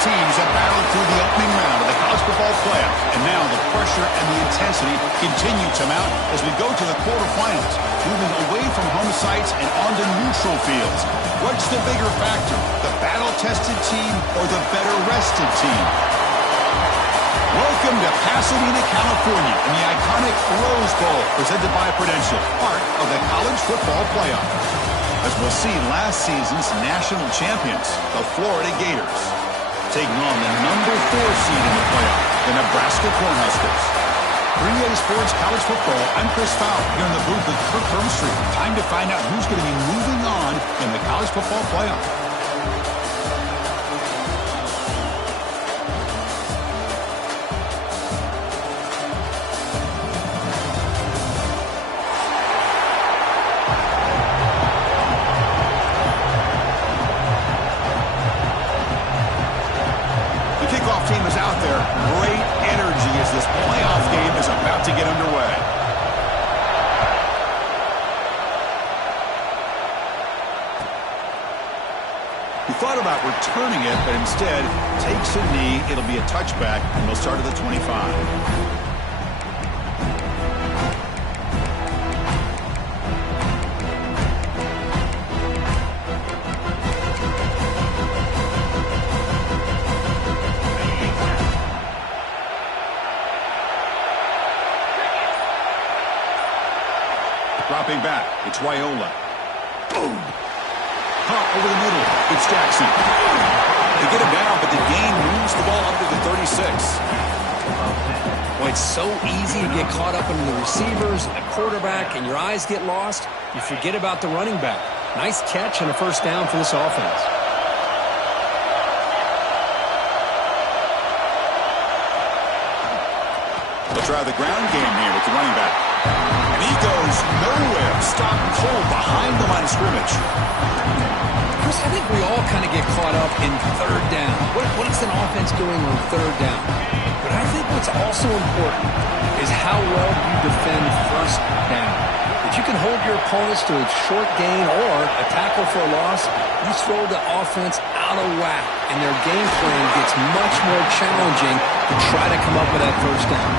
teams have battled through the opening round of the college football playoff, and now the pressure and the intensity continue to mount as we go to the quarterfinals, moving away from home sites and onto neutral fields. What's the bigger factor, the battle-tested team or the better-rested team? Welcome to Pasadena, California, in the iconic Rose Bowl, presented by Prudential, part of the college football playoff. As we'll see, last season's national champions, the Florida Gators, taking on the number 4 seed in the playoff, the Nebraska Cornhuskers. 3A Sports College Football, I'm Chris Fowler, here in the booth with Kirk Hermstreet. Time to find out who's going to be moving on in the college football playoff. Team is out there. Great energy as this playoff game is about to get underway. He thought about returning it, but instead takes a knee. It'll be a touchback, and they'll start at the 25. Dropping back, it's Wyola. Boom! Pump over the middle, it's Jackson. They get him down, but the gain moves the ball under the 36. Well, it's so easy to get caught up in the receivers and the quarterback, and your eyes get lost. You forget about the running back. Nice catch and a first down for this offense. They'll try the ground game here with the running back. And he goes nowhere. Stopped cold behind the line of scrimmage. Chris, I think we all kind of get caught up in third down. What is an offense doing on third down? But I think what's also important is how well you defend first down. If you can hold your opponents to a short gain or a tackle for a loss, you throw the offense out of whack, and their game plan gets much more challenging to try to come up with that first down.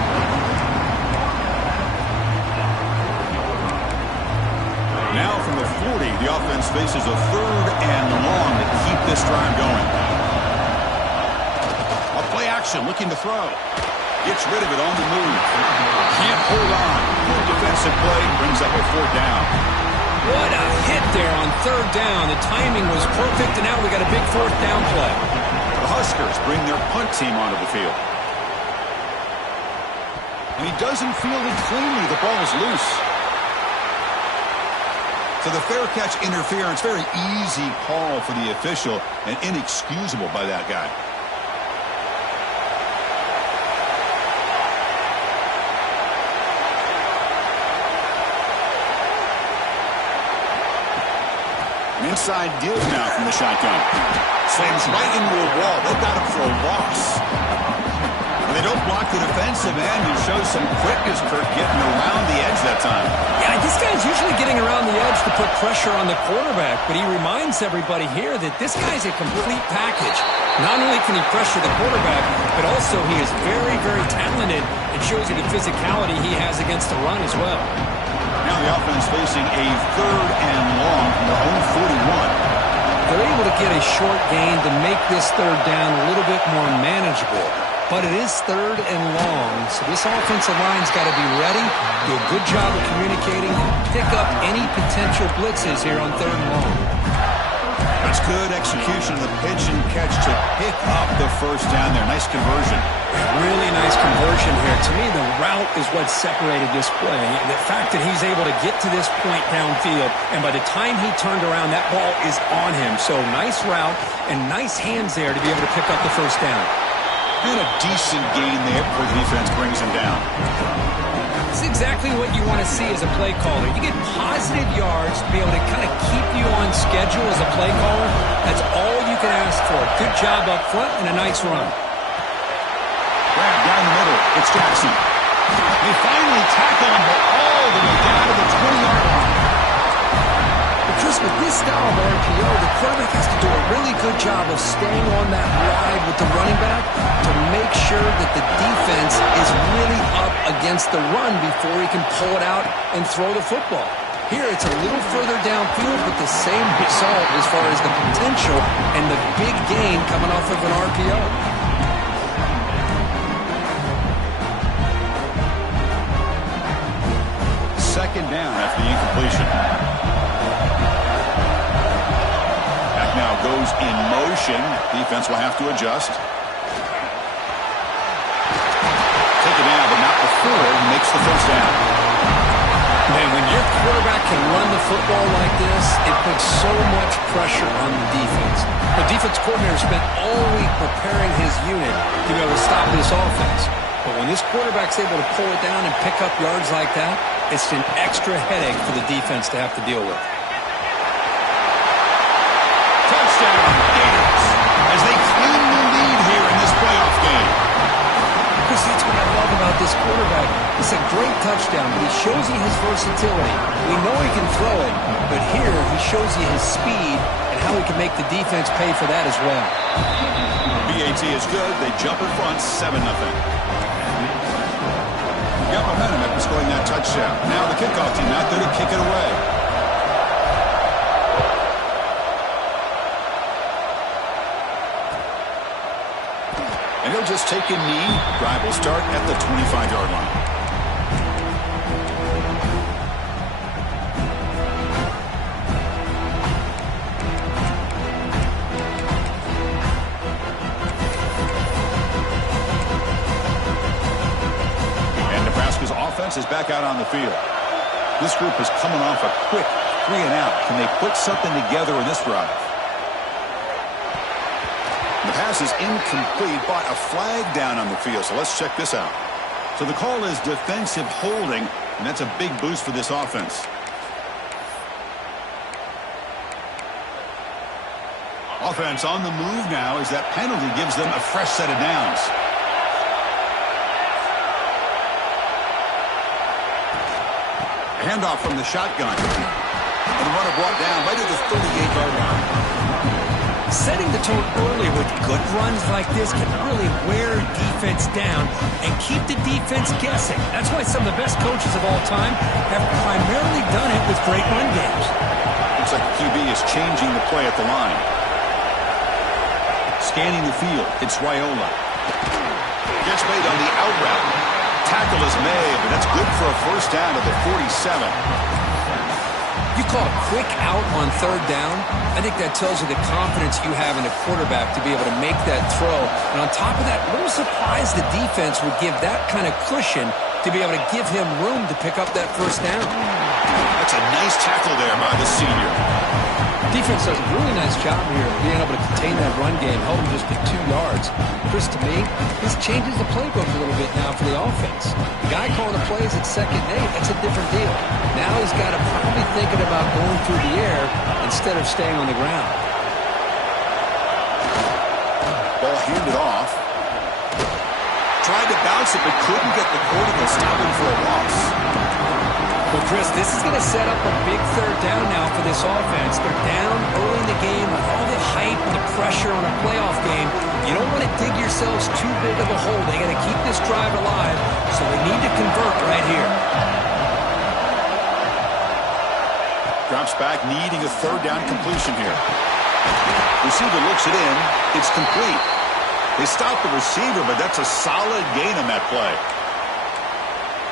Now from the 40, the offense faces a third and long to keep this drive going. A play action, looking to throw. Gets rid of it on the move. Can't hold on. Good defensive play, brings up a fourth down. What a hit there on third down. The timing was perfect, and now we got a big fourth down play. The Huskers bring their punt team onto the field. And he doesn't field it cleanly. The ball is loose. So the fair catch interference, very easy call for the official and inexcusable by that guy. An inside give now from the shotgun. Slams right into a wall. They've got him for a loss. When they don't block the defensive end, he shows some quickness, Kirk, getting around the edge that time. Yeah, this guy's usually getting around the edge to put pressure on the quarterback, but he reminds everybody here that this guy's a complete package. Not only can he pressure the quarterback, but also he is very, very talented and shows you the physicality he has against the run as well. Now the offense facing a third and long from their own 41. They're able to get a short gain to make this third down a little bit more manageable. But it is third and long, so this offensive line's got to be ready, do a good job of communicating, pick up any potential blitzes here on third and long. That's good execution of the pitch and catch to pick up the first down there. Nice conversion. Really nice conversion here. To me, the route is what separated this play. The fact that he's able to get to this point downfield, and by the time he turned around, that ball is on him. So nice route and nice hands there to be able to pick up the first down. And a decent gain there before the defense brings him down. It's exactly what you want to see as a play caller. You get positive yards to be able to kind of keep you on schedule as a play caller. That's all you can ask for. Good job up front and a nice run. Grab down the middle. It's Jackson. They finally tackle him, but all the way down to the 20-yard line. Chris, with this style of RPO, the quarterback has to do a really good job of staying on that ride with the running back to make sure that the defense is really up against the run before he can pull it out and throw the football. Here it's a little further downfield, but the same result as far as the potential and the big gain coming off of an RPO. Second down after the incompletion. Back now goes in motion. Defense will have to adjust. Take it down, but not before he makes the first down. Man, when your quarterback can run the football like this, it puts so much pressure on the defense. The defense coordinator spent all week preparing his unit to be able to stop this offense. But when this quarterback's able to pull it down and pick up yards like that, it's an extra headache for the defense to have to deal with. Touchdown, Gators, as they claim the lead here in this playoff game. Chris, that's what I love about this quarterback. It's a great touchdown, but he shows you his versatility. We know he can throw it, but here he shows you his speed and how he can make the defense pay for that as well. BAT is good. They jump in front, 7-0. Got momentum after scoring that touchdown. Now the kickoff team out there to kick it away. And he'll just take a knee. Drive will start at the 25-yard line. Is back out on the field. This group is coming off a quick 3-and-out. Can they put something together in this drive? The pass is incomplete, but a flag down on the field. So let's check this out. So the call is defensive holding, and that's a big boost for this offense. Offense on the move now as that penalty gives them a fresh set of downs. Handoff from the shotgun. And the runner brought down right at the 38-yard line. Setting the tone early with good runs like this can really wear defense down and keep the defense guessing. That's why some of the best coaches of all time have primarily done it with great run games. Looks like the QB is changing the play at the line. Scanning the field, it's Raiola. Gets made on the out route. Tackle is made, but that's good for a first down at the 47. You call a quick out on third down. I think that tells you the confidence you have in a quarterback to be able to make that throw. And on top of that, a little surprised the defense would give that kind of cushion to be able to give him room to pick up that first down. That's a nice tackle there by the senior. Defense does a really nice job here of being able to contain that run game, held him just to 2 yards. Chris, to me, this changes the playbook a little bit now for the offense. The guy calling the plays at 2nd and 8, that's a different deal. Now he's got to probably thinking about going through the air instead of staying on the ground. Ball handed off. Tried to bounce it, but couldn't get the quarter to stop him for a loss. Well, Chris, this is going to set up a big third down now for this offense. They're down early in the game with all the hype and the pressure on a playoff game. You don't want to dig yourselves too big of a hole. They got to keep this drive alive, so they need to convert right here. Drops back, needing a third down completion here. Receiver looks it in. It's complete. They stop the receiver, but that's a solid gain on that play.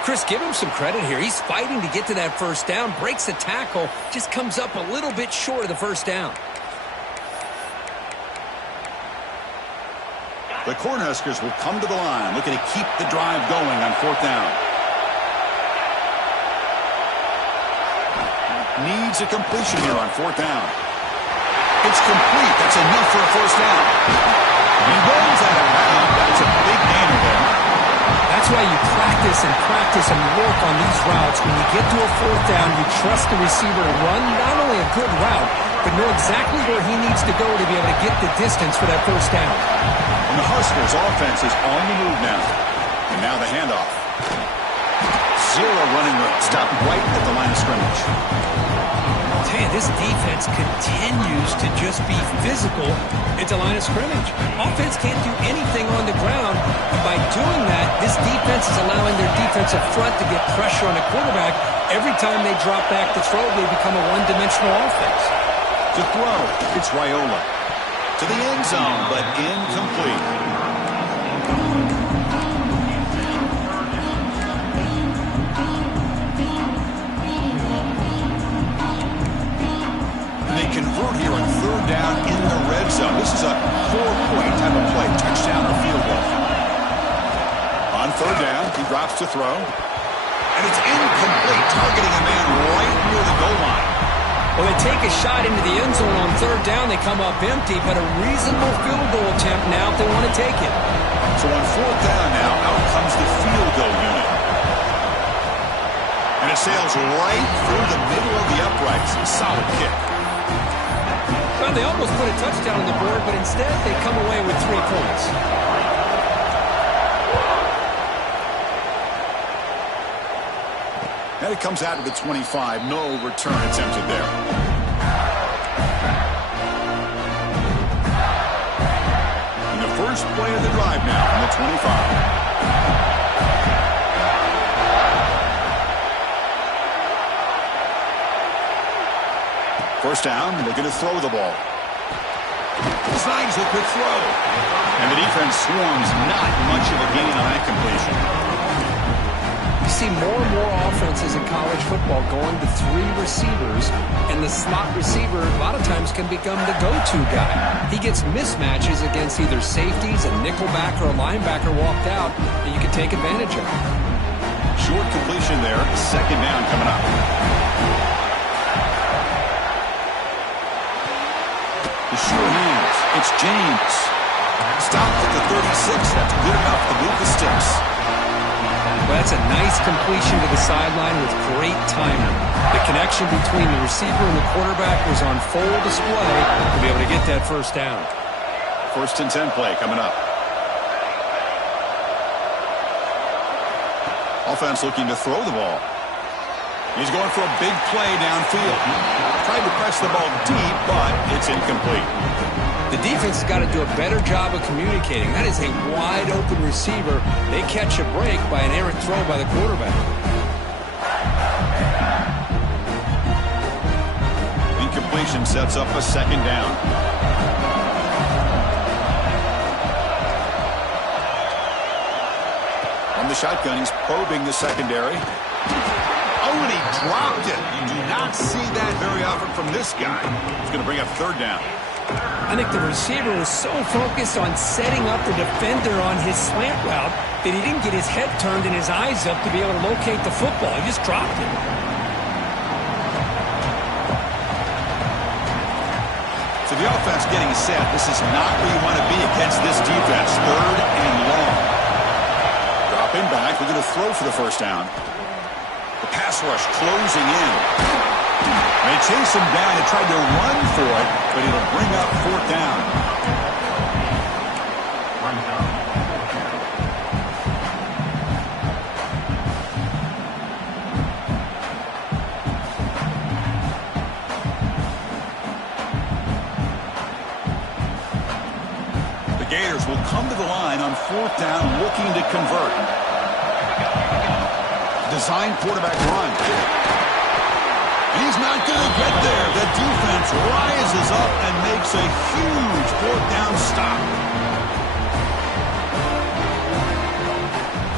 Chris, give him some credit here. He's fighting to get to that first down, breaks the tackle, just comes up a little bit short of the first down. The Cornhuskers will come to the line, looking to keep the drive going on 4th down. Needs a completion here on 4th down. It's complete. That's enough for a first down. He runs out of bounds. That's a big gainer there. That's why you practice and work on these routes. When you get to a 4th down, you trust the receiver to run not only a good route, but know exactly where he needs to go to be able to get the distance for that first down. And the Huskers' offense is on the move now. And now the handoff. Zero running room. Stopped right at the line of scrimmage. Tell you, this defense continues to just be physical at the line of scrimmage. Offense can't do anything on the ground, and by doing that, this defense is allowing their defensive front to get pressure on the quarterback. Every time they drop back to throw, they become a one-dimensional offense. To throw, it's Raiola. To the end zone, but incomplete. Convert here on third down in the red zone. This is a 4-point type of play, touchdown or field goal. On third down, he drops to throw. And it's incomplete, targeting a man right near the goal line. Well, they take a shot into the end zone on third down. They come up empty, but a reasonable field goal attempt now if they want to take it. So on fourth down now, out comes the field goal unit. And it sails right through the middle of the uprights. Solid kick. Well, they almost put a touchdown on the board, but instead they come away with 3 points. And it comes out to the 25. No return attempted there. And the first play of the drive now on the 25. First down, looking to throw the ball. Designs a quick throw. And the defense swarms, not much of a gain on that completion. You see more and more offenses in college football going to 3 receivers, and the slot receiver a lot of times can become the go-to guy. He gets mismatches against either safeties, a nickelback, or a linebacker walked out, and you can take advantage of it. Short completion there, second down coming up. Sure hands. It's James. Stopped at the 36. That's good enough to move the sticks. Well, that's a nice completion to the sideline with great timing. The connection between the receiver and the quarterback was on full display to be able to get that first down. First and 10 play coming up. Offense looking to throw the ball. He's going for a big play downfield. Tried to press the ball deep, but it's incomplete. The defense has got to do a better job of communicating. That is a wide-open receiver. They catch a break by an errant throw by the quarterback. Incompletion sets up a second down. On the shotgun, he's probing the secondary. Oh, and he dropped it. You do not see that very often from this guy. He's going to bring up third down. I think the receiver was so focused on setting up the defender on his slant route that he didn't get his head turned and his eyes up to be able to locate the football. He just dropped it. So the offense getting set. This is not where you want to be against this defense. Third and long. Dropping back. We're going to throw for the first down. The pass rush closing in. They chase him down and tried to run for it, but it'll bring up fourth down. The Gators will come to the line on fourth down, looking to convert. Design quarterback run. And he's not going to get there. The defense rises up and makes a huge fourth down stop.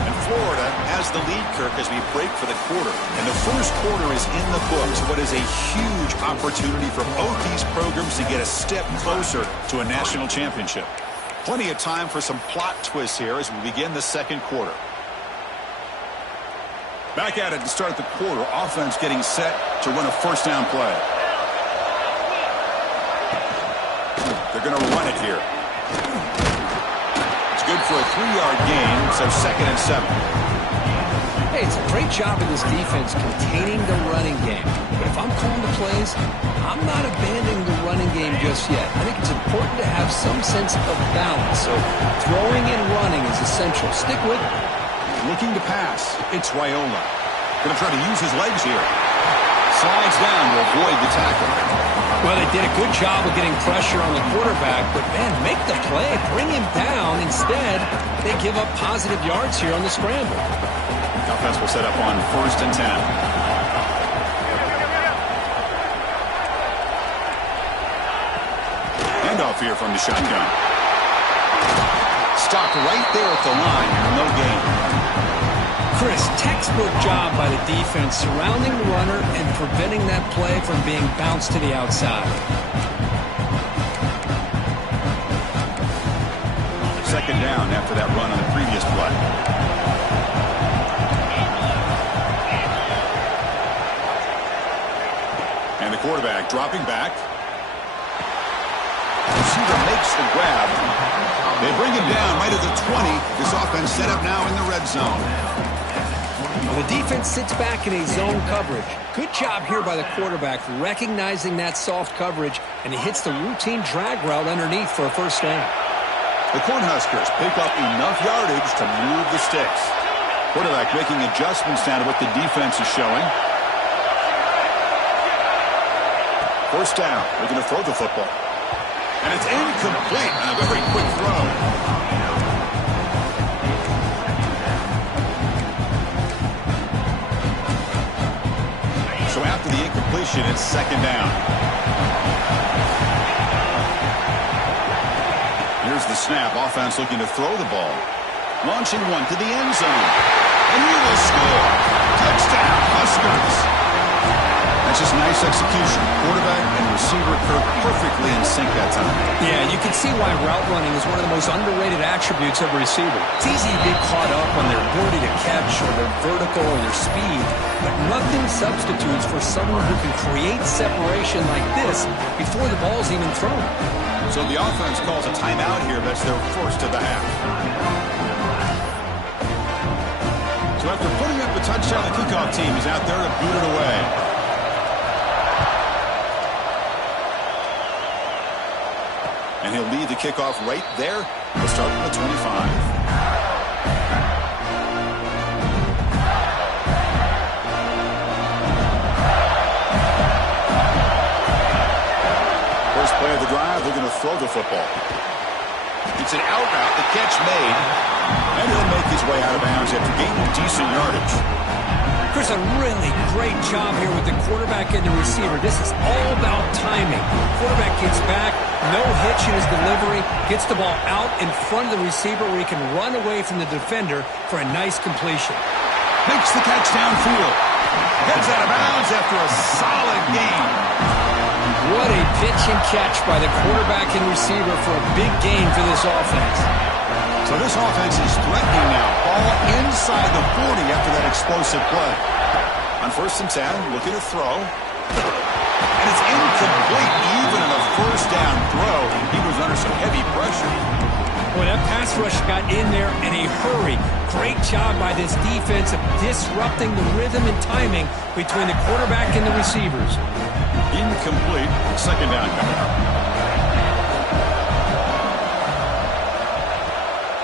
And Florida has the lead, Kirk, as we break for the quarter. And the first quarter is in the books. What is a huge opportunity for both these programs to get a step closer to a national championship. Plenty of time for some plot twists here as we begin the second quarter. Back at it to start the quarter. Offense getting set to run a first down play. They're going to run it here. It's good for a 3-yard gain, so second and 7. Hey, it's a great job of this defense containing the running game. But if I'm calling the plays, I'm not abandoning the running game just yet. I think it's important to have some sense of balance. So throwing and running is essential. Stick with it. Looking to pass. It's Raiola. Going to try to use his legs here. slides down to avoid the tackle. Well, they did a good job of getting pressure on the quarterback, but, man, make the play. Bring him down. Instead, they give up positive yards here on the scramble. Offense will set up on 1st and 10. Handoff here from the shotgun. Stopped right there at the line. No gain. Chris, textbook job by the defense surrounding the runner and preventing that play from being bounced to the outside. 2nd down after that run on the previous play. And the quarterback dropping back. Receiver makes the grab. They bring him down right at the 20. This offense set up now in the red zone. Well, the defense sits back in a zone coverage. Good job here by the quarterback recognizing that soft coverage, and he hits the routine drag route underneath for a 1st down. The Cornhuskers pick up enough yardage to move the sticks. Quarterback making adjustments down to what the defense is showing. 1st down. They're going to throw the football. And it's incomplete on a very quick throw. So after the incompletion, it's 2nd down. Here's the snap. Offense looking to throw the ball. Launching one to the end zone. And he will score. Touchdown, Huskers. That's just nice execution. Quarterback and receiver perfectly in sync that time. Yeah, you can see why route running is one of the most underrated attributes of a receiver. It's easy to get caught up on their ability to catch or their vertical or their speed, but nothing substitutes for someone who can create separation like this before the ball's even thrown. So the offense calls a timeout here. That's their 1st of the half. So after putting up a touchdown, the kickoff team is out there to boot it away. And he'll lead the kickoff right there. We'll start from the 25. First play of the drive, they're going to throw the football. It's an out route, the catch made. And he'll make his way out of bounds after gaining decent yardage. Chris, a really great job here with the quarterback and the receiver. This is all about timing. Quarterback gets back, no hitch in his delivery, gets the ball out in front of the receiver where he can run away from the defender for a nice completion. Makes the catch downfield. Heads out of bounds after a solid gain. What a pitch and catch by the quarterback and receiver for a big gain for this offense. So this offense is threatening now. Ball inside the 40 after that explosive play. On 1st and 10, looking to throw. And it's incomplete even on a 1st down throw. He was under some heavy pressure. Boy, that pass rush got in there in a hurry. Great job by this defense of disrupting the rhythm and timing between the quarterback and the receivers. Incomplete. 2nd down coming up.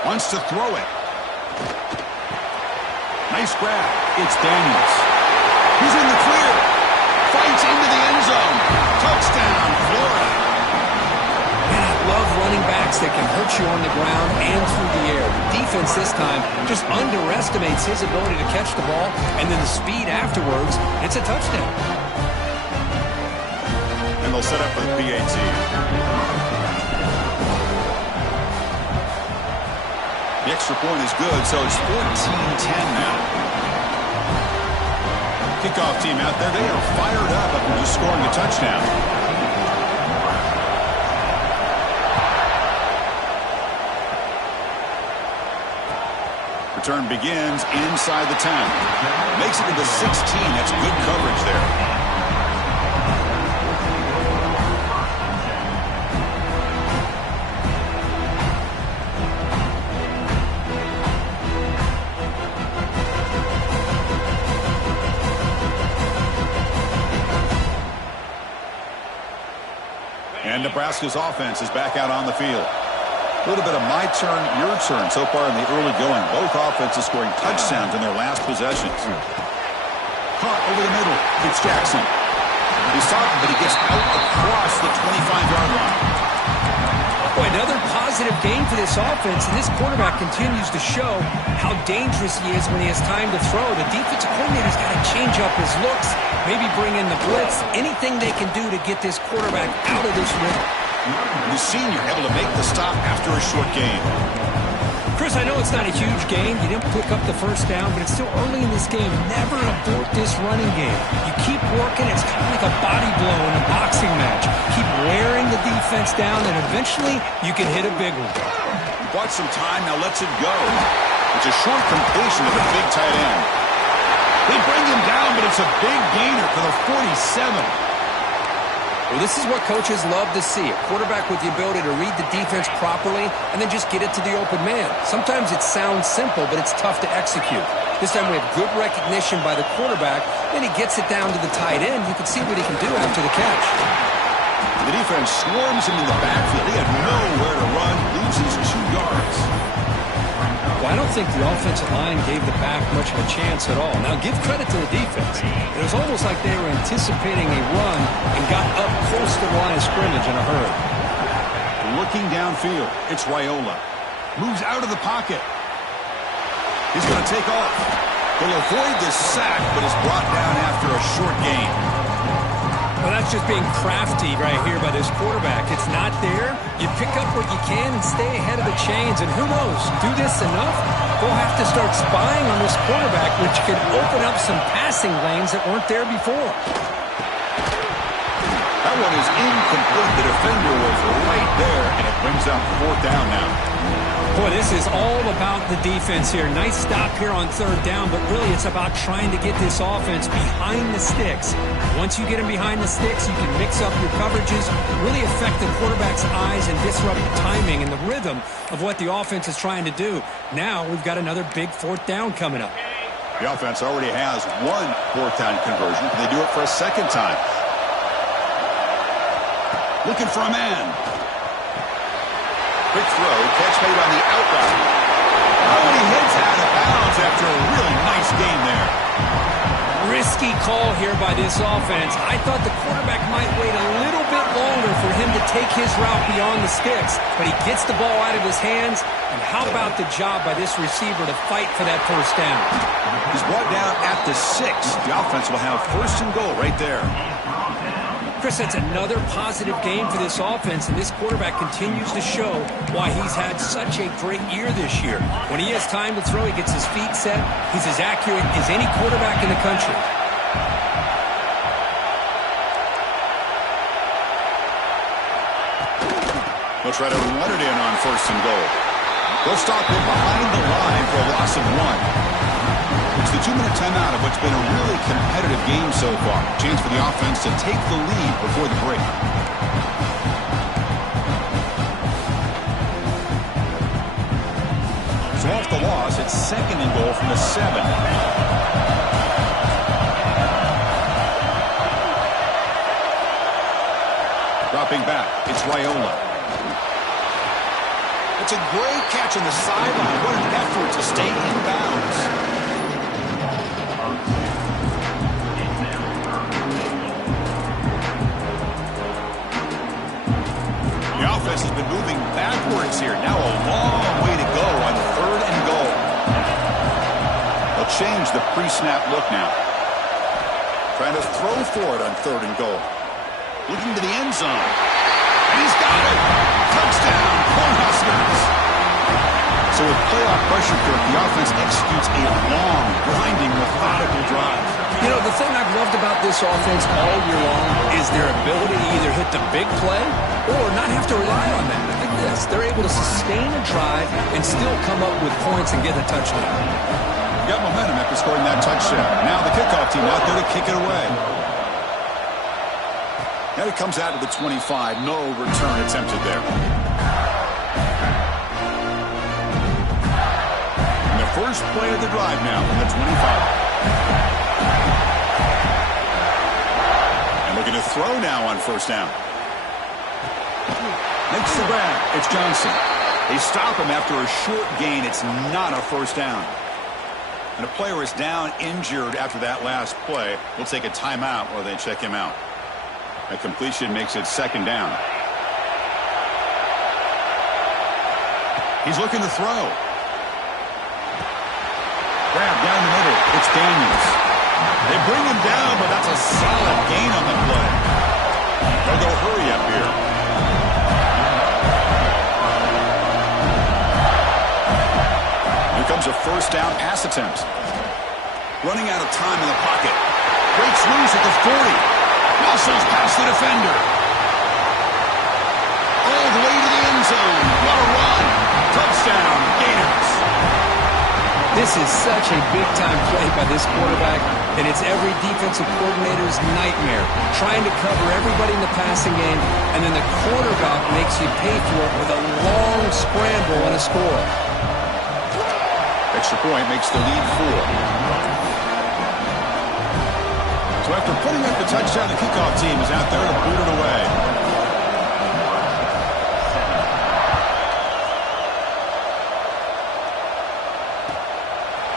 Wants to throw it. Nice grab. It's Daniels. He's in the clear. Fights into the end zone. Touchdown, Florida. Man, I love running backs that can hurt you on the ground and through the air. The defense this time just underestimates his ability to catch the ball, and then the speed afterwards, it's a touchdown. And they'll set up for the PAT. The extra point is good, so it's 14-10 now. Kickoff team out there, they are fired up after just scoring a touchdown. Return begins inside the 10. Makes it into 16. That's good coverage there. And Nebraska's offense is back out on the field. A little bit of my turn, your turn so far in the early going. Both offenses scoring touchdowns in their last possessions. Caught over the middle. It's Jackson. He stopped, but he gets out across the 25-yard line. Boy, another positive game for this offense, and this quarterback continues to show how dangerous he is when he has time to throw. The defensive coordinator's got to change up his looks, maybe bring in the blitz, anything they can do to get this quarterback out of this rhythm. The senior able to make the stop after a short gain. Chris, I know it's not a huge gain. You didn't pick up the first down, but it's still early in this game. Never abort this running game. You keep working. It's kind of like a body blow in a boxing match. Keep wearing the defense down, and eventually you can hit a big one. Bought some time, now lets it go. It's a short completion to the big tight end. They bring him down, but it's a big gainer for the 47. Well, this is what coaches love to see. A quarterback with the ability to read the defense properly and then just get it to the open man. Sometimes it sounds simple, but it's tough to execute. This time we have good recognition by the quarterback. Then he gets it down to the tight end. You can see what he can do after the catch. The defense swarms him in the backfield. He had nowhere to run, loses 2 yards. Well, I don't think the offensive line gave the back much of a chance at all. Now, give credit to the defense. It was almost like they were anticipating a run and got up close to the line of scrimmage in a hurry. Looking downfield, it's Raiola. Moves out of the pocket. He's going to take off. He'll avoid the sack, but is brought down after a short gain. Well, that's just being crafty right here by this quarterback. It's not there. You pick up what you can and stay ahead of the chains. And who knows, do this enough, we'll have to start spying on this quarterback, which could open up some passing lanes that weren't there before. That one is incomplete. The defender was right there, and it brings up 4th down now. Boy, this is all about the defense here. Nice stop here on 3rd down, but really it's about trying to get this offense behind the sticks. Once you get them behind the sticks, you can mix up your coverages, really affect the quarterback's eyes and disrupt the timing and the rhythm of what the offense is trying to do. Now we've got another big 4th down coming up. The offense already has 1 4th down conversion. Can they do it for a 2nd time? Looking for a man. Quick throw, catch made on the outside. Oh, and he heads out of bounds after a really nice gain there. Risky call here by this offense. I thought the quarterback might wait a little bit longer for him to take his route beyond the sticks, but he gets the ball out of his hands, and how about the job by this receiver to fight for that 1st down? He's brought down at the 6. The offense will have 1st and goal right there. Chris, that's another positive game for this offense, and this quarterback continues to show why he's had such a great year this year. When he has time to throw, he gets his feet set. He's as accurate as any quarterback in the country. He'll try to run it in on 1st and goal. They'll stop him behind the line for a loss of 1. It's the 2-minute timeout of what's been a really competitive game so far. Chance for the offense to take the lead before the break. So off the loss, it's 2nd and goal from the 7. Dropping back, it's Raiola. It's a great catch on the sideline. What an effort to stay in bounds. Offense has been moving backwards here. Now a long way to go on 3rd and goal. They'll change the pre-snap look now. Trying to throw for it on 3rd and goal. Looking to the end zone. And he's got it. Touchdown, Cornhuskers. So with playoff pressure here, the offense executes a long, grinding, methodical drive. You know, the thing I've loved about this offense all year long is their ability to either hit the big play or not have to rely on that. Like this, they're able to sustain a drive and still come up with points and get a touchdown. Got momentum after scoring that touchdown. Now the kickoff team out there to kick it away. And it comes out to the 25. No return attempted there. And the first play of the drive now from the 25. And looking to throw now on 1st down. Makes the grab. It's Johnson. They stop him after a short gain. It's not a 1st down. And a player is down injured after that last play. We'll take a timeout while they check him out. A completion makes it second down. He's looking to throw. Grab down the middle. It's Daniels. They bring him down, but that's a solid gain on the play. They'll go hurry up here. Here comes a first down pass attempt. Running out of time in the pocket. Breaks loose at the 40. Muscles past the defender. All the way to the end zone. What a run. Touchdown, Gators. This is such a big-time play by this quarterback, and it's every defensive coordinator's nightmare, trying to cover everybody in the passing game, and then the quarterback makes you pay for it with a long scramble and a score. Extra point makes the lead 4. So after putting up the touchdown, the kickoff team is out there to boot it away.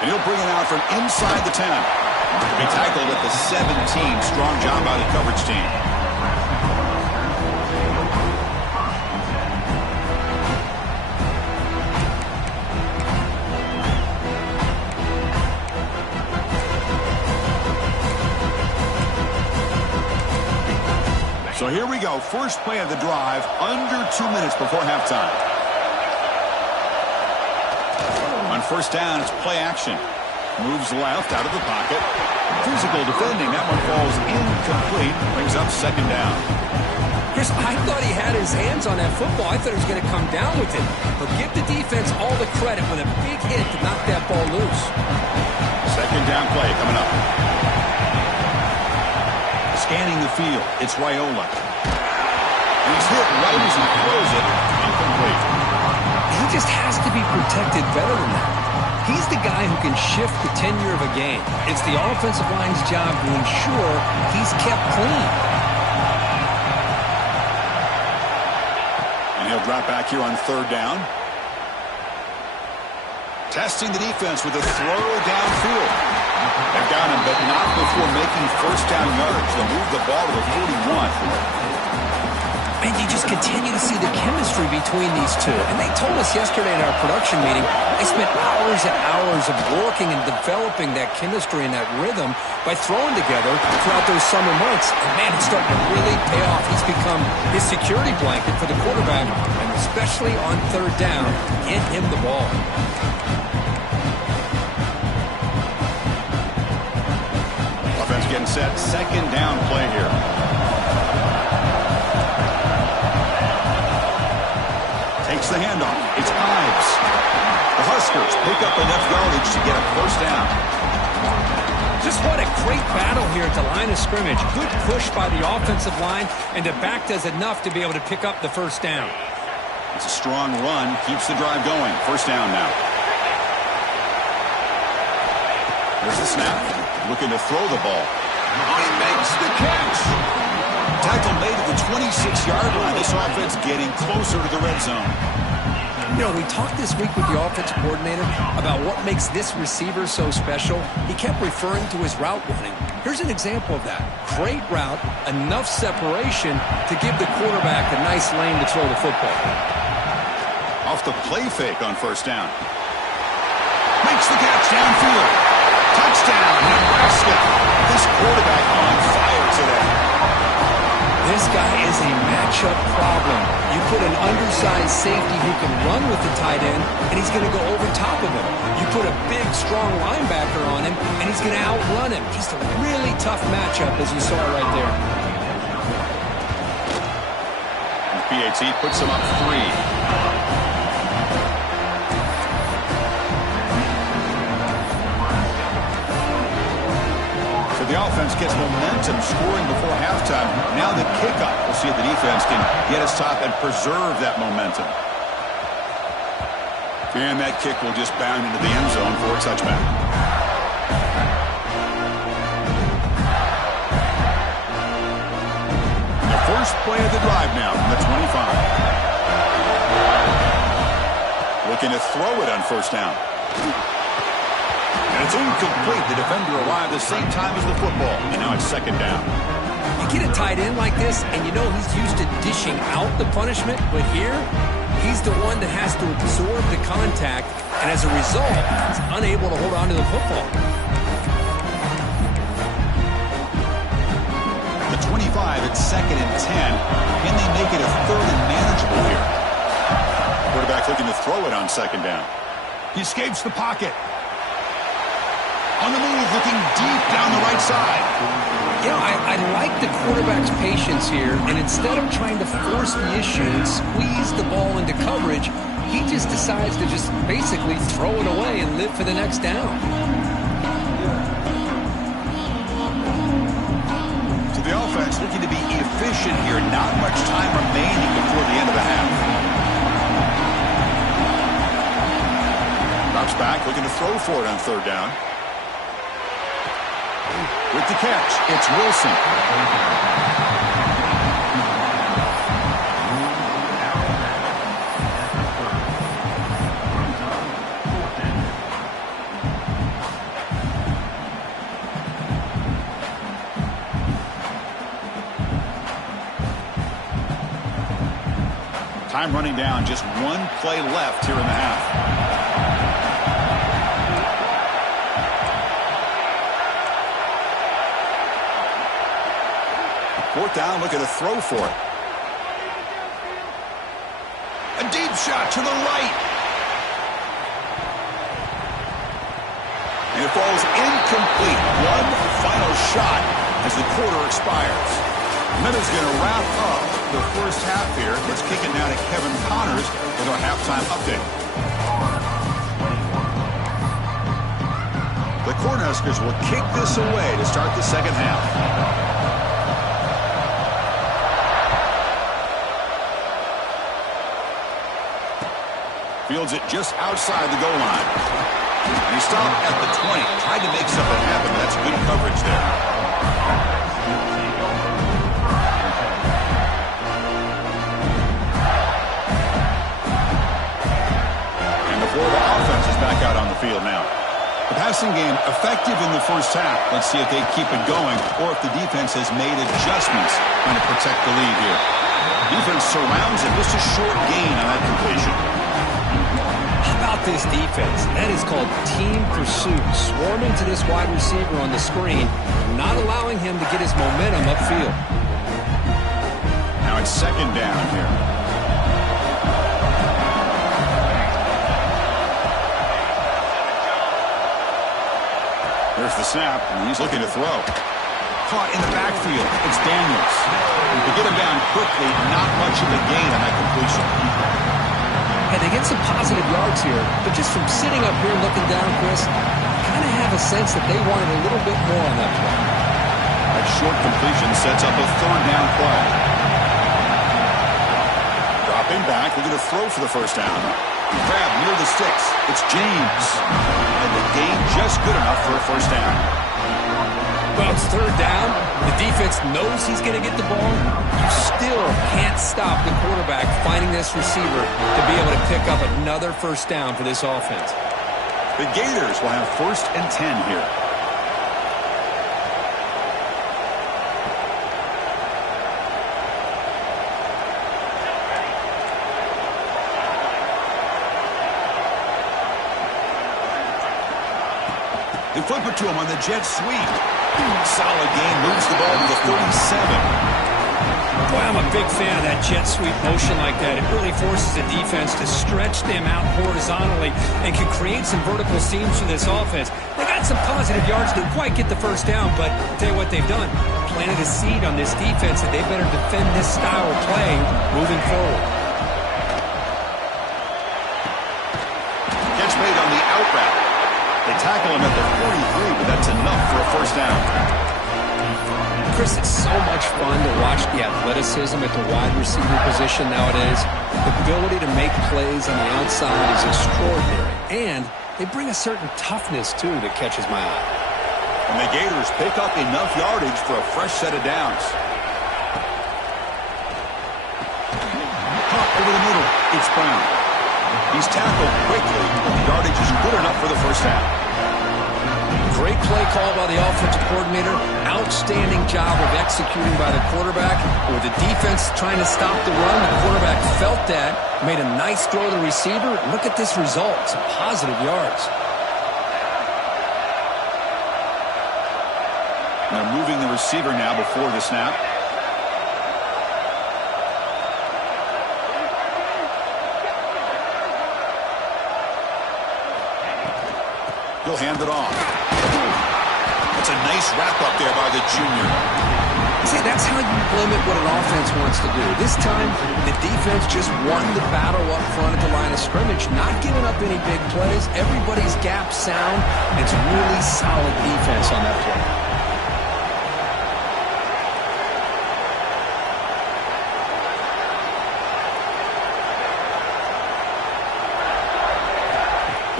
And he'll bring it out from inside the 10. To be tackled at the 17. Strong job by the coverage team. So here we go. First play of the drive, under 2 minutes before halftime. On first down, it's play action. Moves left out of the pocket. Physical defending. That one falls incomplete. Brings up second down. Chris, I thought he had his hands on that football. I thought he was going to come down with it. But give the defense all the credit with a big hit to knock that ball loose. Second down play coming up. Scanning the field. It's Raiola. And he's hit right as he throws it. Incomplete. He just has to be protected better than that. He's the guy who can shift the tenure of a game. It's the offensive line's job to ensure he's kept clean. And he'll drop back here on third down. Testing the defense with a throw downfield. They've got him, but not before making first down yards. They'll move the ball to the 41. And you just continue to see the chemistry between these two. And they told us yesterday in our production meeting, they spent hours and hours of working and developing that chemistry and that rhythm by throwing together throughout those summer months. And man, it's starting to really pay off. He's become his security blanket for the quarterback, and especially on third down, get him the ball. Offense getting set. Second down play here. Takes the handoff. It's Ives. The Huskers pick up enough yardage to get a first down. Just what a great battle here at the line of scrimmage. Good push by the offensive line, and the back does enough to be able to pick up the first down. It's a strong run. Keeps the drive going. First down now. There's the snap. Looking to throw the ball. Oh, he makes the catch. Tackle made at the 26-yard line. This offense getting closer to the red zone. You know, we talked this week with the offensive coordinator about what makes this receiver so special. He kept referring to his route running. Here's an example of that. Great route, enough separation to give the quarterback a nice lane to throw the football. Off the play fake on first down. Makes the catch downfield. Touchdown, Nebraska. This quarterback on fire today. This guy is a matchup problem. You put an undersized safety who can run with the tight end, and he's going to go over top of him. You put a big, strong linebacker on him, and he's going to outrun him. Just a really tough matchup, as you saw right there. And PAT puts him up 3. The offense gets momentum scoring before halftime. Now the kickoff. We'll see if the defense can get us top and preserve that momentum. And that kick will just bound into the end zone for a touchback. The first play of the drive now from the 25. Looking to throw it on first down. And it's incomplete. The defender arrived the same time as the football. And now it's second down. You get a tight end like this, and you know he's used to dishing out the punishment, but here, he's the one that has to absorb the contact, and as a result, he's unable to hold on to the football. The 25 at 2nd and 10. Can they make it a 3rd and manageable here? Quarterback looking to throw it on 2nd down. He escapes the pocket. On the move, looking deep down the right side. You know, I like the quarterback's patience here, and instead of trying to force the issue and squeeze the ball into coverage, he just decides to just basically throw it away and live for the next down. So the offense looking to be efficient here. Not much time remaining before the end of the half. Drops back, looking to throw for it on 3rd down. With the catch, it's Wilson. Time running down, just 1 play left here in the half. 4th down, looking to throw for it. A deep shot to the right. And it falls incomplete. One final shot as the quarter expires. And that is going to wrap up the first half here. Let's kick it now to Kevin Connors with our halftime update. The Cornhuskers will kick this away to start the second half. Fields it just outside the goal line. And he stopped at the 20. Tried to make something happen, but that's good coverage there. And the Florida offense is back out on the field now. The passing game effective in the first half. Let's see if they keep it going or if the defense has made adjustments trying to protect the lead here. Defense surrounds it. Just a short gain on that completion. How about this defense? That is called team pursuit. Swarming to this wide receiver on the screen, not allowing him to get his momentum upfield. Now it's 2nd down here. There's the snap, and he's looking to throw. Caught in the backfield. It's Daniels. To get him down quickly, not much of a gain on that completion. And they get some positive yards here, but just from sitting up here looking down, Chris, kind of have a sense that they wanted a little bit more on that play. That short completion sets up a 3rd down play. Dropping back, looking to throw for the 1st down. Grab near the sticks. It's James. And the gain just good enough for a 1st down. Well, it's 3rd down. The defense knows he's going to get the ball. You still can't stop the quarterback finding this receiver to be able to pick up another 1st down for this offense. The Gators will have 1st and 10 here. They flip it to him on the jet sweep. Solid game, moves the ball to the 37. Boy, I'm a big fan of that jet sweep motion like that. It really forces the defense to stretch them out horizontally and can create some vertical seams for this offense. They got some positive yards, didn't quite get the 1st down, but I'll tell you what they've done. Planted a seed on this defense that they better defend this style of play moving forward. Catch made on the out route. They tackle him at the 43, but that's enough for a 1st down. Chris, it's so much fun to watch the athleticism at the wide receiver position nowadays. The ability to make plays on the outside is extraordinary, and they bring a certain toughness, too, that catches my eye. And the Gators pick up enough yardage for a fresh set of downs. Caught over the middle. It's Brown. He's tackled quickly, but the yardage is good enough for the 1st down. Great play call by the offensive coordinator. Outstanding job of executing by the quarterback. With the defense trying to stop the run, the quarterback felt that, made a nice throw to the receiver. Look at this result. Some positive yards. They're moving the receiver now before the snap. He'll hand it off. That's a nice wrap-up there by the junior. See, that's how you limit what an offense wants to do. This time, the defense just won the battle up front at the line of scrimmage, not giving up any big plays. Everybody's gap sound. It's really solid defense on that play.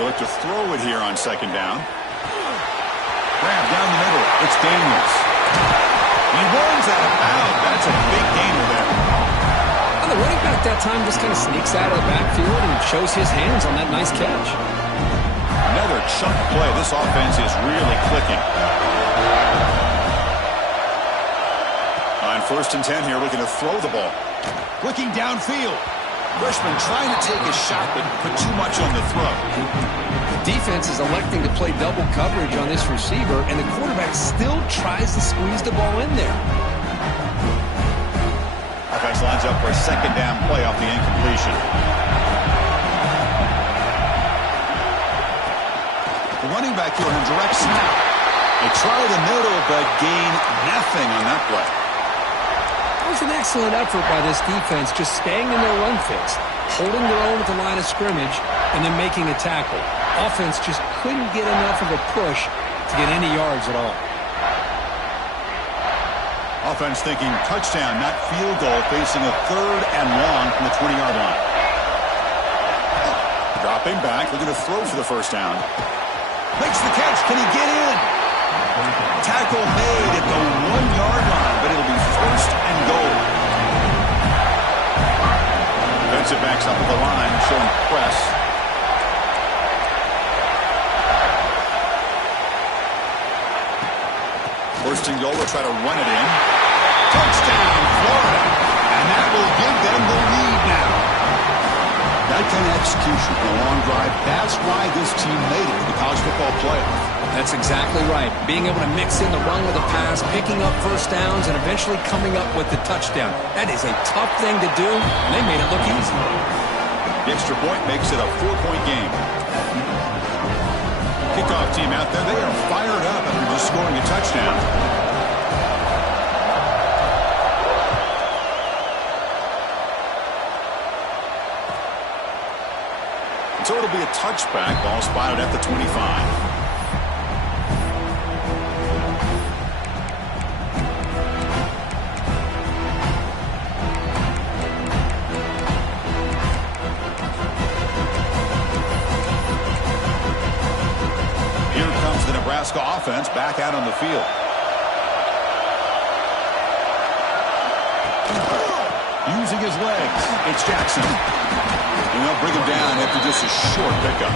They'll look to throw it here on second down. Grab down the middle. It's Daniels. He runs out of bounds. That's a big gainer there. Well, the running back that time just kind of sneaks out of the backfield and shows his hands on that nice catch. Another chunk play. This offense is really clicking. On 1st and 10 here, looking to throw the ball. Looking downfield. Freshman trying to take a shot, but put too much on the throw. The defense is electing to play double coverage on this receiver, and the quarterback still tries to squeeze the ball in there. Offense lines up for a second down play off the incompletion. The running back here on a direct snap. They try the middle, but gain nothing on that play. That was an excellent effort by this defense, just staying in their run fits, holding their own at the line of scrimmage, and then making a tackle. Offense just couldn't get enough of a push to get any yards at all. Offense thinking touchdown, not field goal, facing a 3rd and long from the 20-yard line. Dropping back, looking to throw for the first down. Makes the catch. Can he get in? Tackle made at the 1-yard line, but it'll be 1st and goal. Defensive backs up at the line, showing press. First and goal, they'll try to run it in. Touchdown, Florida. And that will give them the lead now. That kind of execution for a long drive, that's why this team made it to the college football playoff. That's exactly right. Being able to mix in the run with a pass, picking up first downs, and eventually coming up with the touchdown. That is a tough thing to do, and they made it look easy. The extra point makes it a 4-point game. Kickoff team out there, they are fired up after just scoring a touchdown. So it'll be a touchback. Ball spotted at the 25. Nebraska offense back out on the field. Using his legs, it's Jackson. And they'll bring him down after just a short pickup.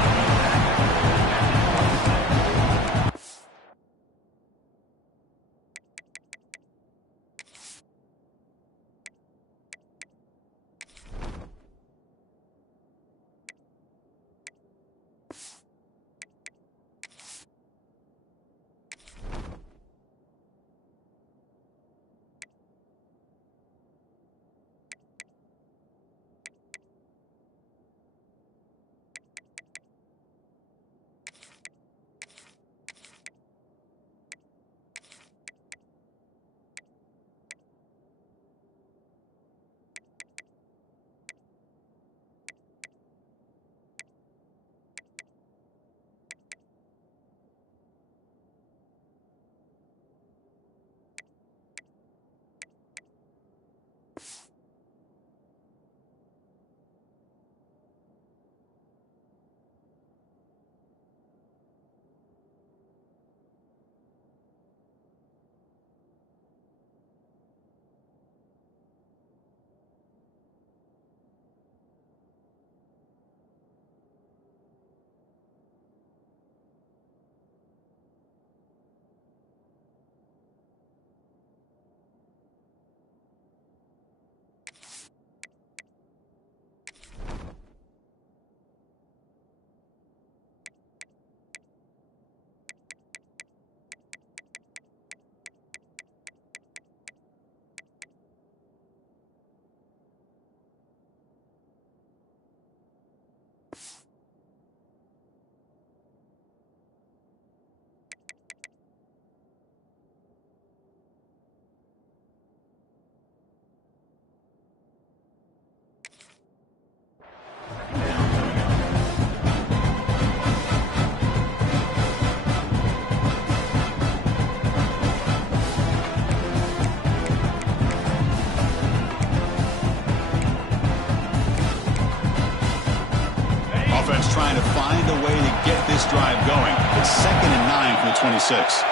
offense trying to find a way to get this drive going. It's 2nd and 9 from the 26.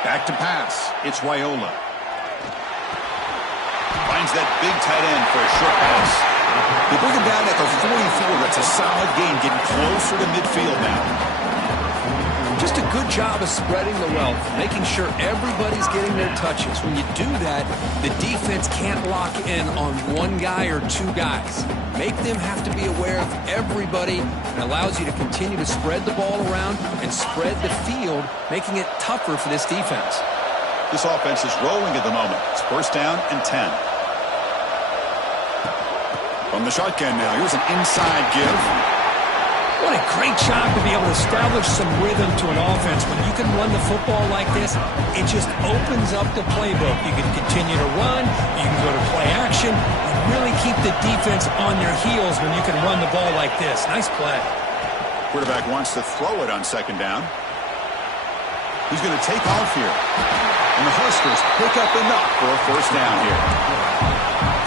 Back to pass. It's Raiola. Finds that big tight end for a short pass. They bring him down at the 44. That's a solid gain, getting closer to midfield now. Just a good job of spreading the wealth, making sure everybody's getting their touches. When you do that, the defense can't lock in on one guy or two guys. Make them have to be aware of everybody, and allows you to continue to spread the ball around and spread the field, making it tougher for this defense. This offense is rolling at the moment. It's 1st down and 10. From the shotgun now, here's an inside give. What a great job to be able to establish some rhythm to an offense. When you can run the football like this, it just opens up the playbook. You can continue to run, you can go to play action, and really keep the defense on their heels when you can run the ball like this. Nice play. Quarterback wants to throw it on 2nd down. He's going to take off here. And the Huskers pick up enough for a 1st down here.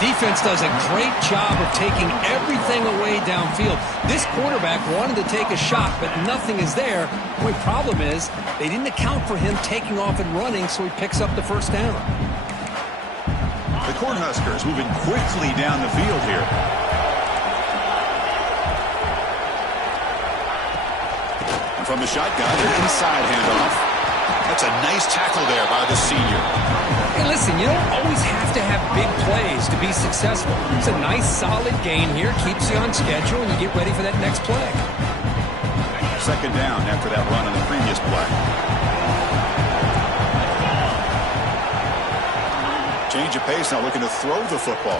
Defense does a great job of taking everything away downfield. This quarterback wanted to take a shot, but nothing is there. The only problem is they didn't account for him taking off and running, so he picks up the 1st down. The Cornhuskers moving quickly down the field here. And from the shotgun, an inside handoff. That's a nice tackle there by the senior. Hey, listen, you don't always have to have big plays to be successful. It's a nice, solid gain here. Keeps you on schedule, and you get ready for that next play. 2nd down after that run on the previous play. Change of pace now, looking to throw the football.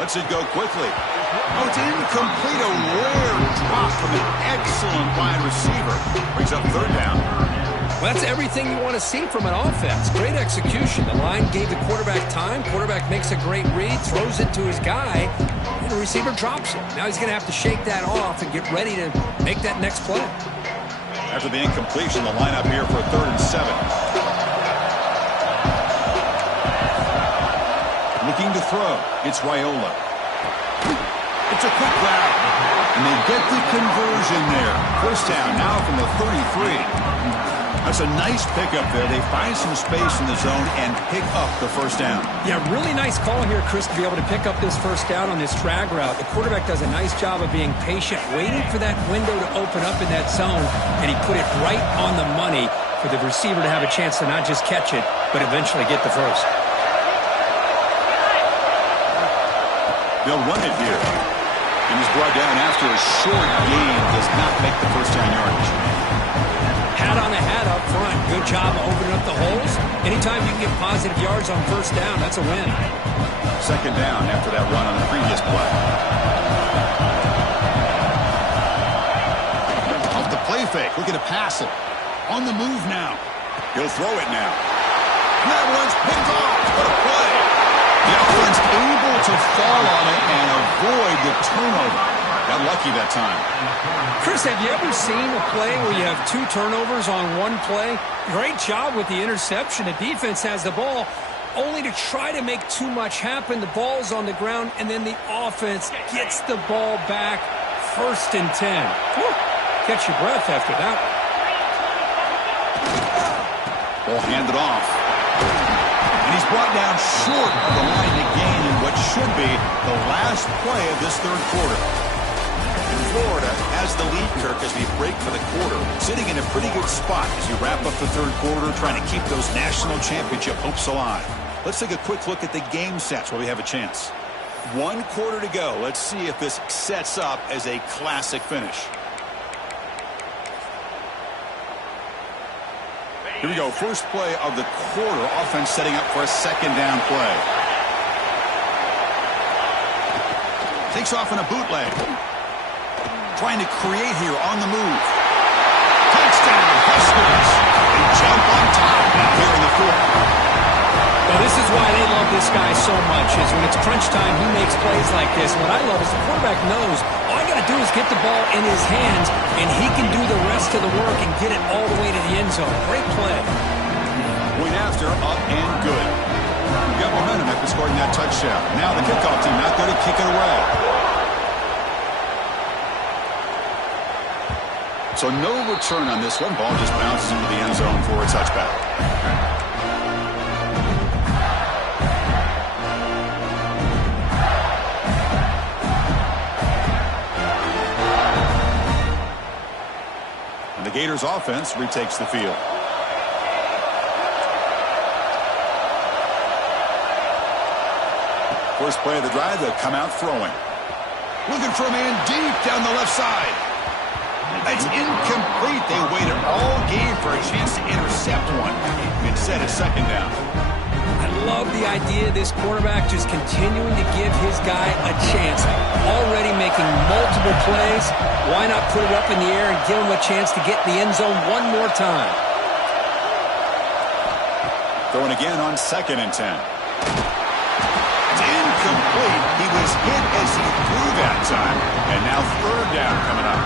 Lets it go quickly. Oh, it's incomplete. A rare drop from an excellent wide receiver. Brings up 3rd down. Well, that's everything you want to see from an offense. Great execution. The line gave the quarterback time. Quarterback makes a great read, throws it to his guy, and the receiver drops it. Now he's going to have to shake that off and get ready to make that next play. After the incompletion, the lineup here for a 3rd and 7. Looking to throw. It's Raiola. It's a quick grab. And they get the conversion there. 1st down now from the 33. That's a nice pickup there. They find some space in the zone and pick up the 1st down. Yeah, really nice call here, Chris, to be able to pick up this 1st down on this drag route. The quarterback does a nice job of being patient, waiting for that window to open up in that zone, and he put it right on the money for the receiver to have a chance to not just catch it, but eventually get the 1st. They'll run it here. And he's brought down after a short gain. Does not make the 1st down yardage. Hat on a hat up front. Good job of opening up the holes. Anytime you can get positive yards on 1st down, that's a win. 2nd down after that run on the previous play. Off the play fake. Looking to pass it. On the move now. He'll throw it now. And that one's picked off. What a play. The offense able to fall on it and avoid the turnover. Got lucky that time. Chris, have you ever seen a play where you have 2 turnovers on one play? Great job with the interception. The defense has the ball, only to try to make too much happen. The ball's on the ground, and then the offense gets the ball back. 1st and 10. Whew. Catch your breath after that. Ball handed off. And he's brought down short of the line to gain in what should be the last play of this 3rd quarter. And Florida has the lead, Kirk, as we break for the quarter. Sitting in a pretty good spot as you wrap up the 3rd quarter, trying to keep those national championship hopes alive. Let's take a quick look at the game sets where we have a chance. 1 quarter to go. Let's see if this sets up as a classic finish. Here we go. First play of the quarter. Offense setting up for a 2nd down play. Takes off in a bootleg. Trying to create here on the move. Touchdown, Huskers. They jump on top now here in the 4th. Well, this is why they love this guy so much, is when it's crunch time, he makes plays like this. What I love is the quarterback knows all I got to do is get the ball in his hands, and he can do the rest of the work and get it all the way to the end zone. Great play. Point after, up and good. We've got momentum after scoring that touchdown. Now the kickoff team not going to kick it away. So no return on this one. Ball just bounces into the end zone for a touchback. And the Gators offense retakes the field. First play of the drive, they'll come out throwing. Looking for a man deep down the left side. That's incomplete. They waited all game for a chance to intercept one. Instead, a second down. I love the idea of this quarterback just continuing to give his guy a chance. Already making multiple plays. Why not put it up in the air and give him a chance to get in the end zone one more time? Throwing again on 2nd and 10. Incomplete. He was hit as he threw that time. And now 3rd down coming up.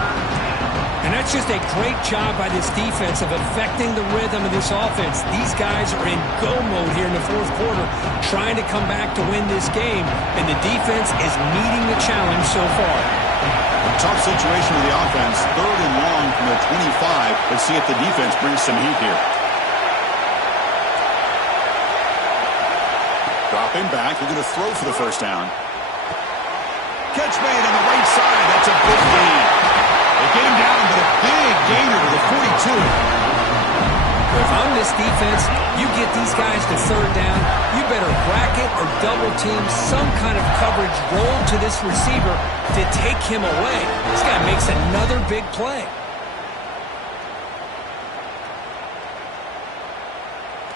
And that's just a great job by this defense of affecting the rhythm of this offense. These guys are in go mode here in the 4th quarter, trying to come back to win this game. And the defense is meeting the challenge so far. A tough situation with the offense. 3rd and long from the 25. Let's see if the defense brings some heat here. Dropping back, they're going to throw for the 1st down. Catch made on the right side. That's a big gain. They get him down, but a big gainer to the 42. If I'm this defense, you get these guys to 3rd down, you better bracket or double team some kind of coverage roll to this receiver to take him away. This guy makes another big play.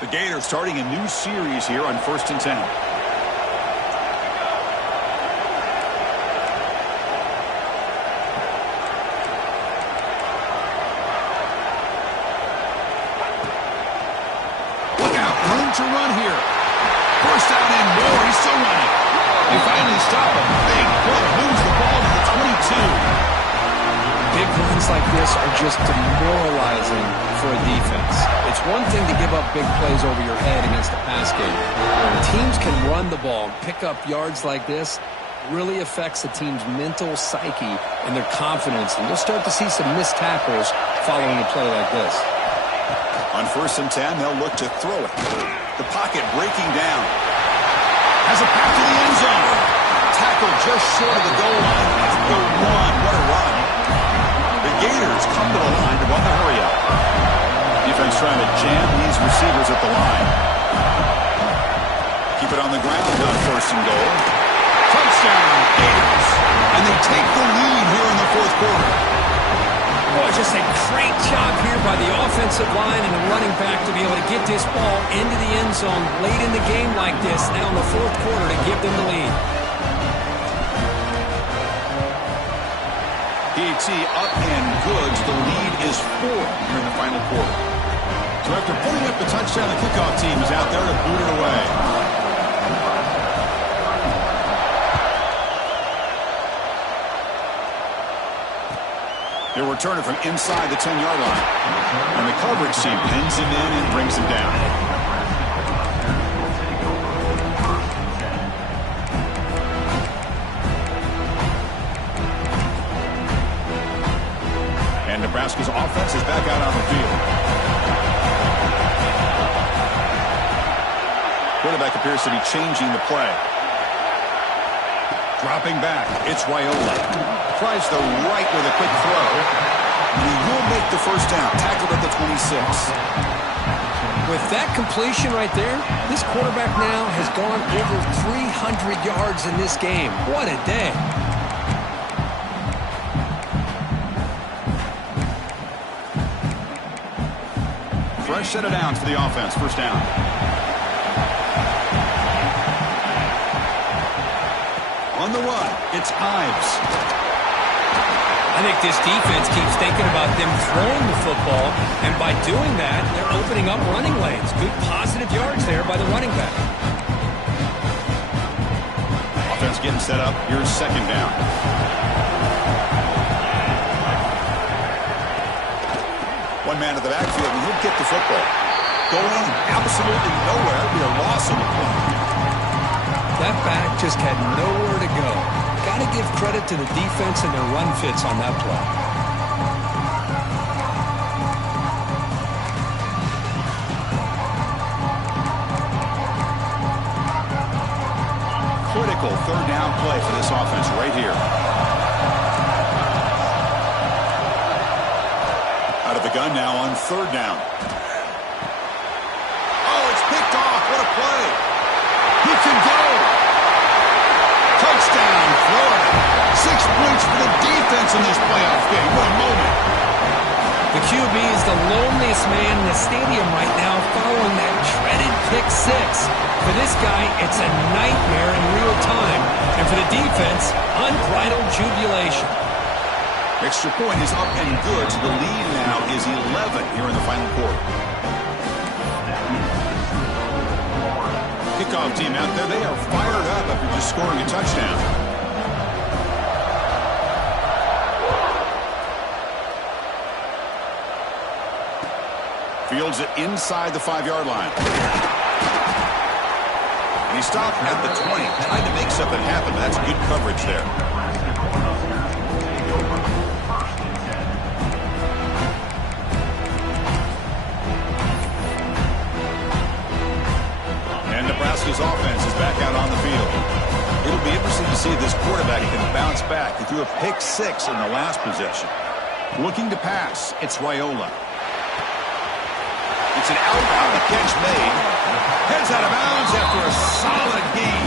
The Gators starting a new series here on 1st and 10. Look out, room to run here. 1st down and more, he's still running. They finally stop him. Big play, moves the ball to the 22. Big runs like this are just demoralizing for a defense. It's one thing to give up big plays over your head against the pass game. When teams can run the ball and pick up yards like this, really affects the team's mental psyche and their confidence. And you'll start to see some missed tackles following a play like this. On 1st and 10, they'll look to throw it. The pocket breaking down. Has a pass to the end zone. Tackle just short of the goal line. That's the run. What a run. The Gators come to the line to run the hurry-up. Defense trying to jam these receivers at the line. Keep it on the ground on 1st and goal. Touchdown, Gators. And they take the lead here in the 4th quarter. Boy, just a great job here by the offensive line and the running back to be able to get this ball into the end zone late in the game like this, now in the 4th quarter to give them the lead. PAT up and good. The lead is 4 here in the final quarter. So after putting up the touchdown, the kickoff team is out there to boot it away. They'll return it from inside the 10-yard line. And the coverage team pins him in and brings him down. And Nebraska's offense is back out on the field. Quarterback appears to be changing the play. Dropping back, it's Raiola. Tries the right with a quick throw. And he will make the 1st down, tackled at the 26. With that completion right there, this quarterback now has gone over 300 yards in this game. What a day. Fresh set of downs for the offense. 1st down. On the run, it's Ives. I think this defense keeps thinking about them throwing the football, and by doing that, they're opening up running lanes. Good positive yards there by the running back. Offense getting set up. Here's 2nd down. One man at the backfield, and he'll get the football. Going absolutely nowhere. It'll be a loss on the play. That back just had nowhere to go. Got to give credit to the defense and their run fits on that play. critical third down play for this offense right here. Out of the gun now on third down. Oh, it's picked off. What a play. He can go. Touchdown, Florida. 6 points for the defense in this playoff game. What a moment. The QB is the loneliest man in the stadium right now following that dreaded pick six. For this guy, it's a nightmare in real time. And for the defense, unbridled jubilation. Extra point is up and good, so the lead now is 11 here in the final quarter. Kickoff team out there, they are fired up after just scoring a touchdown. Fields it inside the 5-yard line. And he stopped at the 20, trying to make something happen, but that's good coverage there. And Nebraska's offense is back out on the field. It'll be interesting to see if this quarterback can bounce back. He threw a pick six in the last possession. Looking to pass, it's Raiola. It's an outbound, the catch made. Heads out of bounds after a solid gain.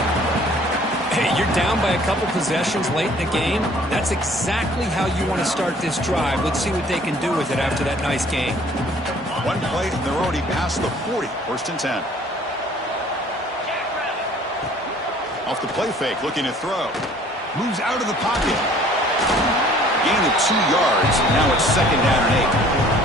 Hey, you're down by a couple possessions late in the game. That's exactly how you want to start this drive. Let's see what they can do with it after that nice game. One play, and they're already past the 40. First and 10. Off the play fake, looking to throw. Moves out of the pocket. Gain of 2 yards. Now it's second down and 8.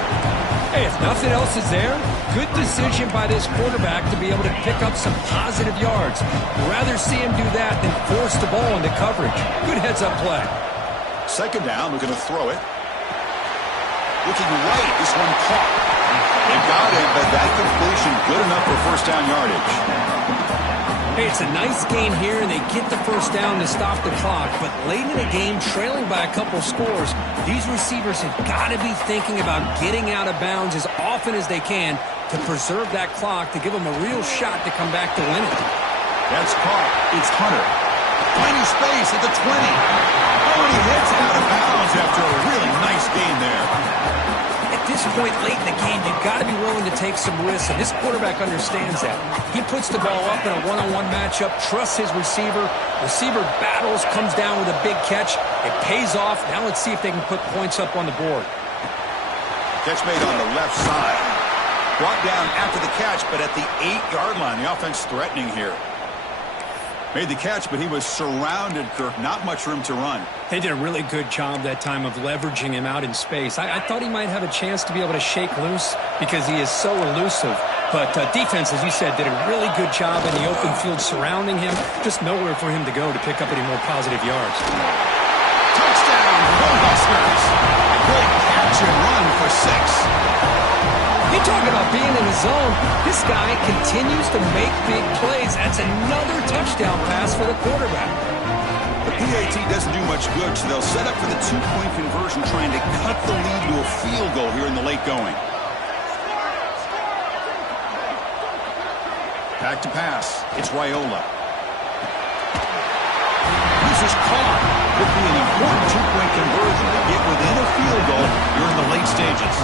Hey, if nothing else is there, good decision by this quarterback to be able to pick up some positive yards. Rather see him do that than force the ball into coverage. Good heads-up play. Second down, looking to throw it. Looking right, this one caught. They got it, but that completion good enough for first down yardage. Hey, it's a nice gain here, and they get the first down to stop the clock. But late in the game, trailing by a couple scores, these receivers have got to be thinking about getting out of bounds as often as they can to preserve that clock, to give them a real shot to come back to win it. That's caught. It's Hunter. Finding space at the 20. Oh, and he heads out of bounds after a really nice gain there. At this point late in the game, you've got to be willing to take some risks, and this quarterback understands that. He puts the ball up in a one-on-one matchup, trusts his receiver. Receiver battles, comes down with a big catch. It pays off. Now let's see if they can put points up on the board. Catch made on the left side. Brought down after the catch, but at the 8-yard line. The offense threatening here. Made the catch, but he was surrounded, Kirk. Not much room to run. They did a really good job that time of leveraging him out in space. I thought he might have a chance to be able to shake loose because he is so elusive. But defense, as you said, did a really good job in the open field surrounding him. Just nowhere for him to go to pick up any more positive yards. Touchdown, Cornhuskers. Great catch and run for 6. You talk about being in the zone. This guy continues to make big plays. That's another touchdown pass for the quarterback. The PAT doesn't do much good, so they'll set up for the 2-point conversion, trying to cut the lead to a field goal here in the late going. Back to pass. It's Raiola. This is caught. Could be an important 2-point conversion to get within a field goal during the late stages.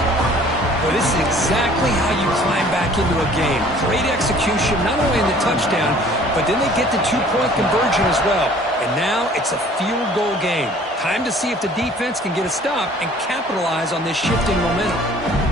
Well, this is exactly how you climb back into a game. Great execution, not only in the touchdown, but then they get the 2-point conversion as well. And now it's a field goal game. Time to see if the defense can get a stop and capitalize on this shifting momentum.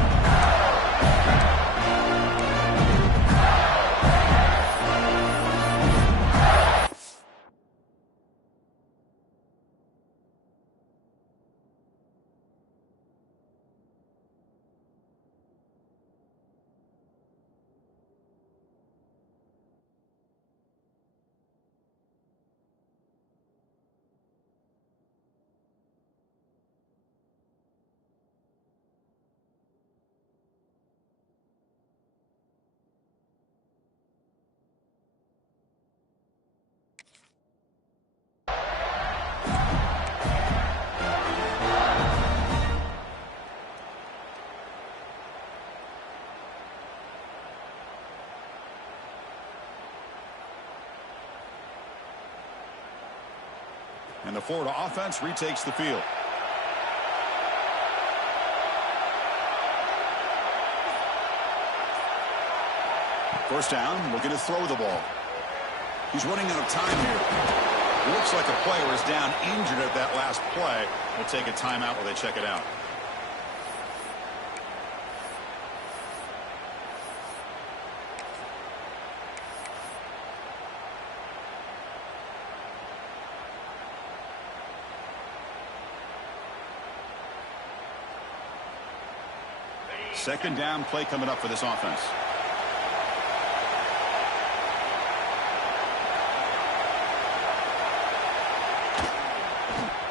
And the Florida offense retakes the field. First down, looking to throw the ball. He's running out of time here. Looks like a player is down injured at that last play. We'll take a timeout while they check it out. Second down play coming up for this offense.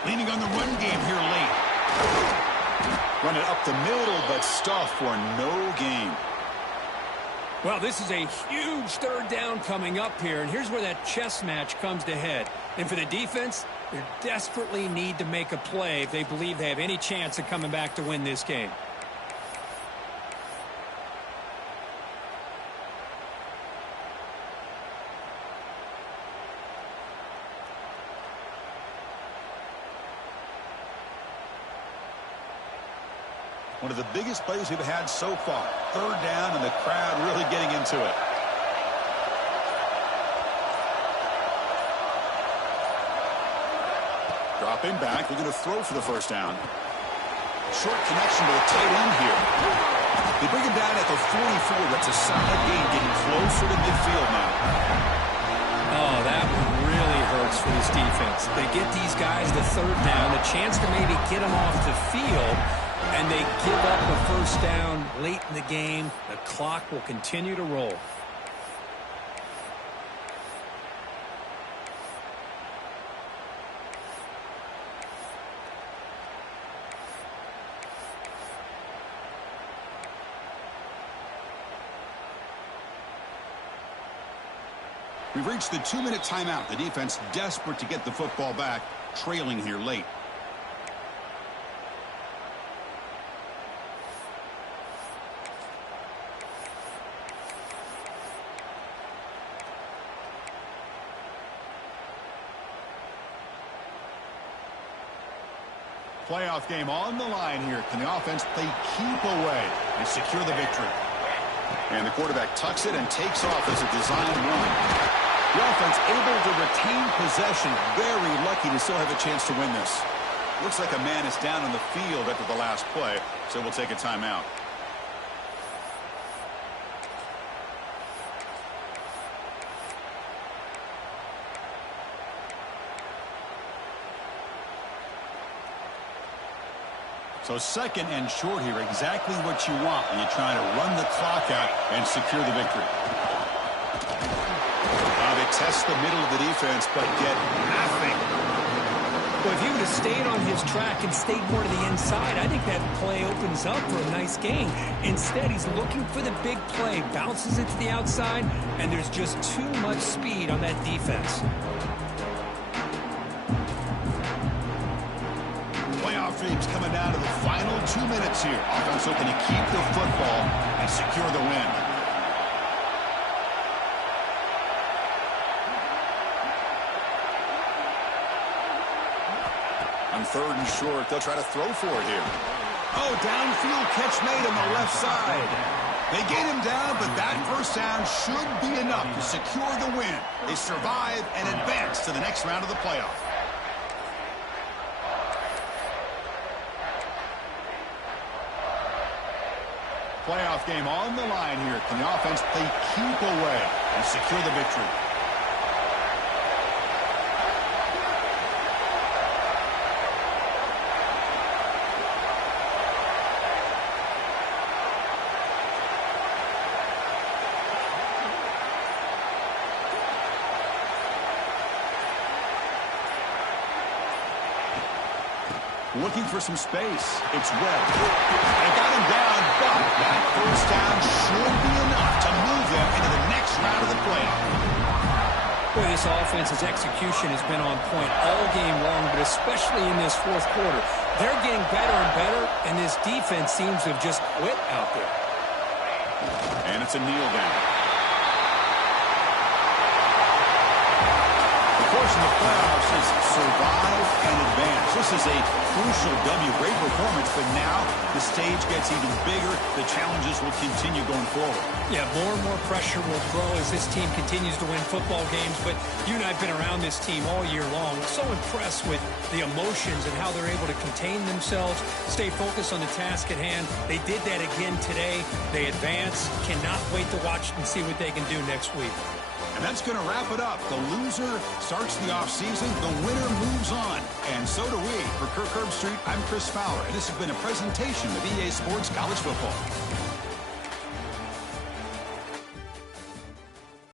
Leaning on the run game here late. Run it up the middle, but stuff for no gain. Well, this is a huge third down coming up here, and here's where that chess match comes to head. And for the defense, they desperately need to make a play if they believe they have any chance of coming back to win this game. One of the biggest plays we've had so far. Third down, and the crowd really getting into it. Dropping back, looking to throw for the first down. Short connection to the tight end here. They bring him down at the 44. That's a solid gain, getting closer to midfield now. Oh, that really hurts for this defense. They get these guys the third down, a chance to maybe get them off the field, and they give up a first down late in the game. The clock will continue to roll. We've reached the 2-minute timeout. The defense desperate to get the football back, trailing here late. Playoff game on the line here. Can the offense play keep away and secure the victory? And the quarterback tucks it and takes off as a designed run. The offense able to retain possession. Very lucky to still have a chance to win this. Looks like a man is down on the field after the last play, so we'll take a timeout. So second and short here, exactly what you want when you're trying to run the clock out and secure the victory. Now they test the middle of the defense, but get nothing. Well, if he would have stayed on his track and stayed more to the inside, I think that play opens up for a nice gain. Instead, he's looking for the big play, bounces it to the outside, and there's just too much speed on that defense. Playoff dreams coming down to the final 2 minutes here. Offense looking to keep the football and secure the win. On third and short, they'll try to throw for it here. Oh, downfield catch made on the left side. They get him down, but that first down should be enough to secure the win. They survive and advance to the next round of the playoff. Playoff game on the line here. Can the offense play keep away and secure the victory? Looking for some space. It's Webb. They got him down, but that first down should be enough to move them into the next round of the playoff. Boy, this offense's execution has been on point all game long, but especially in this fourth quarter. They're getting better and better, and this defense seems to have just quit out there. And it's a kneel down. Of course, in the playoffs is survive and advance. This is a crucial W. Great performance, but now the stage gets even bigger. The challenges will continue going forward. Yeah, more and more pressure will grow as this team continues to win football games. But you and I have been around this team all year long. So impressed with the emotions and how they're able to contain themselves, stay focused on the task at hand. They did that again today. They advance. Cannot wait to watch and see what they can do next week. And that's going to wrap it up. The loser starts the offseason. The winner moves on. And so do we. For Kirk Herbstreit, I'm Chris Fowler. And this has been a presentation of EA Sports College Football.